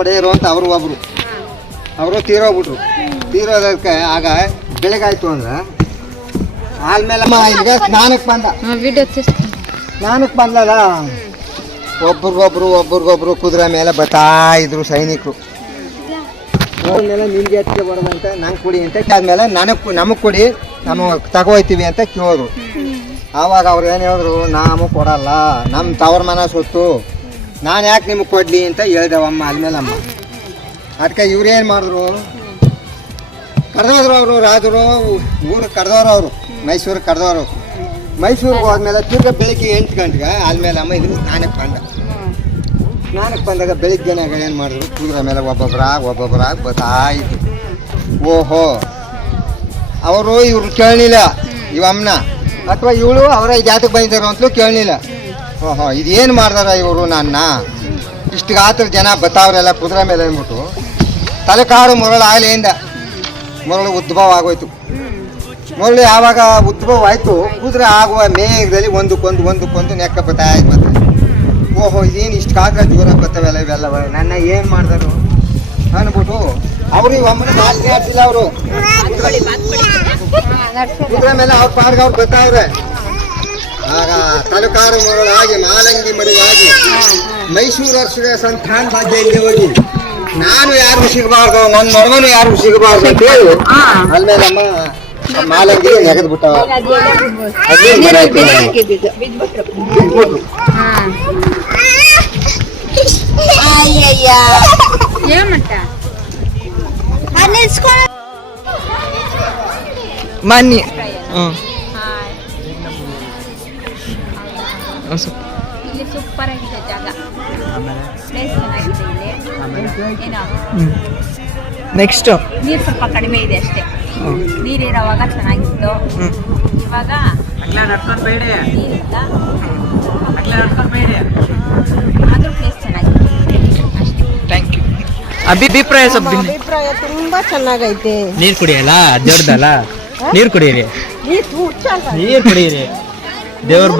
ಒಡೆಯರು ಅಂತ ಅವರು ಒಬ್ರು ಅವರು ತೀರೋಗ್ಬಿಟ್ರು. ತೀರೋದಕ್ಕೆ ಆಗ ಬೆಳಗಾಯ್ತು ಅಂದ್ರೆ ಆದ್ಮೇಲೆ ಈಗ ಸ್ನಾನಕ್ಕೆ ಬಂದಲ್ಲ, ಒಬ್ರಿಗೊಬ್ರು ಕುದುರೆ ಮೇಲೆ ಬರ್ತಾ ಇದ್ರು ಸೈನಿಕರು. ಆದ್ಮೇಲೆ ನಿನ್ಗೆ ಎತ್ತಿಗೆ ಬರೋದಂತ ನಂಗೆ ಕೊಡಿ ಅಂತ ಆದ್ಮೇಲೆ ನಮಗೆ ಕೊಡಿ, ನಮಗೆ ತಗೋಯ್ತೀವಿ ಅಂತ ಕೇಳಿದ್ರು. ಆವಾಗ ಅವ್ರು ಏನು ಹೇಳಿದ್ರು, ನಮಗೆ ಕೊಡಲ್ಲ, ನಮ್ಮ ತವ್ರ ಮನ ಸೊತ್ತು, ನಾನು ಯಾಕೆ ನಿಮಗೆ ಕೊಡಲಿ ಅಂತ ಹೇಳ್ದವಮ್ಮ. ಆದ್ಮೇಲೆ ಅಮ್ಮ ಅದಕ್ಕೆ ಇವ್ರು ಏನು ಮಾಡಿದ್ರು, ಕರೆದೋದ್ರು ಅವರು ರಾಜರು, ಊರಿಗೆ ಕರೆದವ್ರು ಅವರು, ಮೈಸೂರಿಗೆ ಕರೆದವರು. ಮೈಸೂರಿಗೆ ಹೋದ್ಮೇಲೆ ತಿರ್ಗ ಬೆಳಿಗ್ಗೆ 8 ಗಂಟೆಗೆ ಆದ್ಮೇಲೆ ಅಮ್ಮ ಇದನ್ನು ಸ್ನಾನಕ್ಕೆ ಬಂದಾಗ ಬೆಳಿಗ್ಗೆನಾಗ ಏನು ಮಾಡಿದ್ರು, ಕುದುರೆ ಮೇಲೆ ಒಬ್ಬೊಬ್ಬರಾಗಿ ಬರ್ತಾ ಇದ್ರು. ಓಹೋ, ಅವರು ಇವ್ರು ಕೇಳಲಿಲ್ಲ ಇವಮ್ಮನ, ಅಥವಾ ಇವಳು ಅವರ ಜಾತಕ್ಕೆ ಬಂದಿದ್ದಾರೋ ಅಂತಲೂ ಕೇಳಲಿಲ್ಲ. ಓಹೋ, ಇದೇನು ಮಾಡ್ದಾರ ಇವರು, ನನ್ನ ಇಷ್ಟು ಗಾತ್ರ ಜನ ಬತ್ತಾವ್ರೆಲ್ಲ ಕುದುರೆ ಮೇಲೆ ಅಂದ್ಬಿಟ್ಟು ತಲೆಕಾಡು ಮರಳಾಗಲಿಂದ ಮರಳು ಉದ್ಭವ ಆಗೋಯ್ತು. ಮರಳು ಯಾವಾಗ ಉದ್ಭವ ಆಯಿತು, ಕುದುರೆ ಆಗುವ ಮೇಘದಲ್ಲಿ ಒಂದಕ್ಕೊಂದು ನೆಕ್ಕ ಬರ್ತಾ ಇತ್ತು. ಓಹೋ, ಇದೇನು ಇಷ್ಟು ಗಾತ್ರ ಜೋರ ಬರ್ತಾವೆಲ್ಲ ಇವೆಲ್ಲ, ನನ್ನ ಏನು ಮಾಡ್ದರು ಅಂದ್ಬಿಟ್ಟು ಅವರು ಒಮ್ಮನೆ ಮಾತ್ರ ಆಡ್ತಿಲ್ಲ. ಅವರು ಕುದುರೆ ಮೇಲೆ ಅವ್ರ ಪಾಡ್ಗೆ ಅವ್ರು ಬರ್ತಾವ್ರೆ. ಆಗ ತಲಕಾರು ಮರಳಾಗಿ ಮಾಲಂಗಿ ಮಡಿಗಾಗಿ ಮೈಸೂರು ಅರಸರ ಸಂತಾನ ಭಾಗ್ಯದಲ್ಲಿ ಹೋಗಿ ನಾನು ಯಾರಿಗೂ ಸಿಗಬಾರ್ದು, ನನ್ನ ಮಗನು ಯಾರಿಗೂ ಸಿಗಬಾರ್ದು ಅಂತ ಹೇಳಿ ಆದ್ಮೇಲೆ ಅಮ್ಮ ಮಾಲಂಗಿ ನೆಗೆದು ಬಿಟ್ಟವ. ಮನ್ನಿ ಇಲ್ಲಿ ಸೂಪರ್ ಆಗಿದೆ ಜಾಗ, ಪ್ಲೇಸ್ ಚೆನ್ನಾಗಿದೆ ಇಲ್ಲಿ. ಏನೋ ನೆಕ್ಸ್ಟ್ ನೀರು ಸ್ವಲ್ಪ ಕಡಿಮೆ ಇದೆ ಅಷ್ಟೇ, ನೀರಿರೋವಾಗ ಚೆನ್ನಾಗಿತ್ತು. ಇವಾಗ ನೀರಿಲ್ಲ, ಆದ್ರೂ ಪ್ಲೇಸ್ ಚೆನ್ನಾಗಿದೆ ಅಷ್ಟೇ. Thank you. ಅಭಿಪ್ರಾಯ ಅಭಿಪ್ರಾಯ ತುಂಬಾ ಚೆನ್ನಾಗೈತೆ. ನೀರ್ ಕುಡಿಯಲ್ಲ, ದೇವ್ರದಲ್ಲ, ನೀರ್ ಕುಡಿಯಿರಿ, ನೀರ್ ಕುಡಿಯಿರಿ, ದೇವ್ರ